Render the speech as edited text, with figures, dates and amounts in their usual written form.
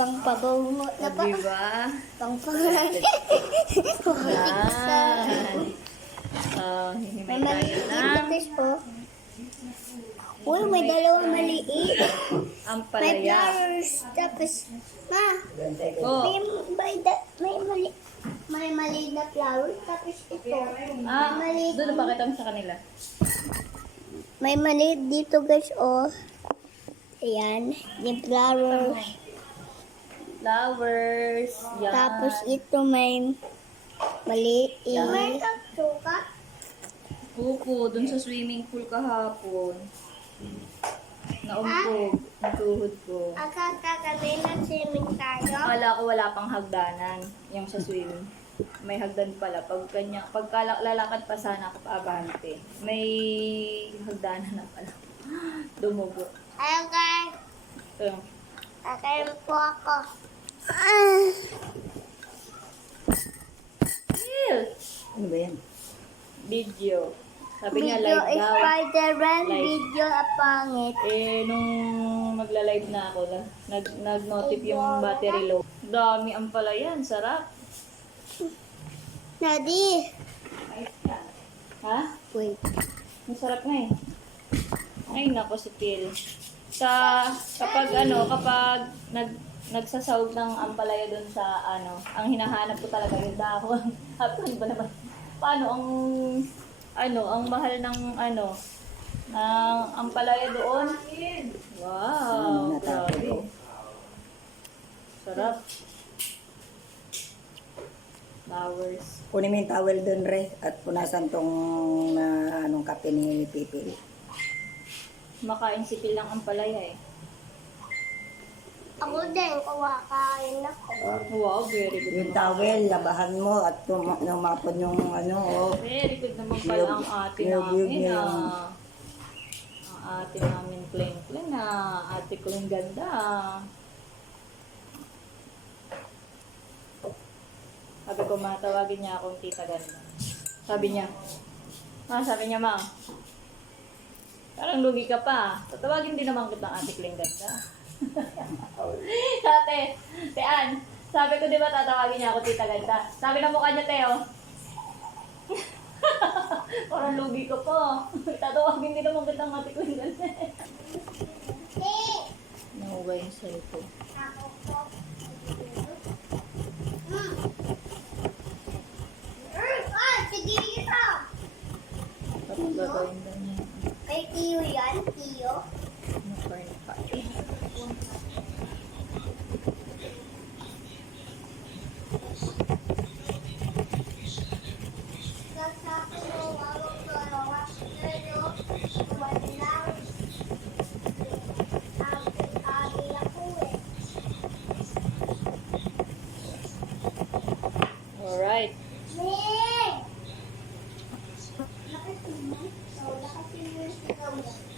Pangpabango na pa. Diba? Pangpangalan. Yan. Hihimay May tayo maliit ng tapos po. Uy, may dalawang maliit. ang May palaya. flowers. Tapos, ma, Oh. may maliit na flowers. Tapos ito. Maliit. Doon na pakita mo sa kanila. May maliit dito guys, oh. Ayan, yung flowers. Flowers. Yan. Tapos ito may maliit. May kaksuka? Opo, dun sa swimming pool kahapon. Naumpog ang tuhod ko. Kagabi na swimming tayo. Akala ko wala pang hagdanan yung sa swimming. May hagdan pala. Pagka lalakad pa sana ako paabante. May hagdanan na pala. Dumugo. Ayaw guys. Ito. Kakain po ako. Ano ba yan? Video. Sabi niya Video live is daw. Spider-Man. Live. Video pangit. Nung magla-live na ako, nag-notif yung battery low. Dami ang pala yan. Sarap. Daddy. Ha? Wait. Masarap nga eh. Ay, nako si Phil. Kapag nagsasawag ng ampalaya doon sa ang hinahanap ko talaga yung dahon. Hapon ba naman? Paano ang mahal ng ng ampalaya doon? Wow, grabe. Sarap. Flowers. Kunin mo yung towel doon, Re, at punasan tong kape ni Pipi. Makain si Phil ng ampalaya eh. Ako din, kumakain ako. Wow, very good. Yung towel, labahan mo at lumapon yung Very good naman pala ang ate namin Yung Ang ate namin plain na. Ate ko yung ganda Sabi ko, matawagin niya akong tita ganda. Sabi niya, ma, parang lugi ka pa. Tatawagin din naman kita ate ko yung ganda. Ate Ann, sabi ko di ba tatawagin niya ako tita ganda? Sabi na mukha niya, Teo. Parang lugi ka pa. Tatawagin din naman kita ate ko yung ganda. Nahuga yung cellphone. Sige ito. Tapos gagawin daw niya. Kay Tiyo yan, Tiyo. Ano pa rin pa eh. Alright. Lakas mo. So, lakas mo.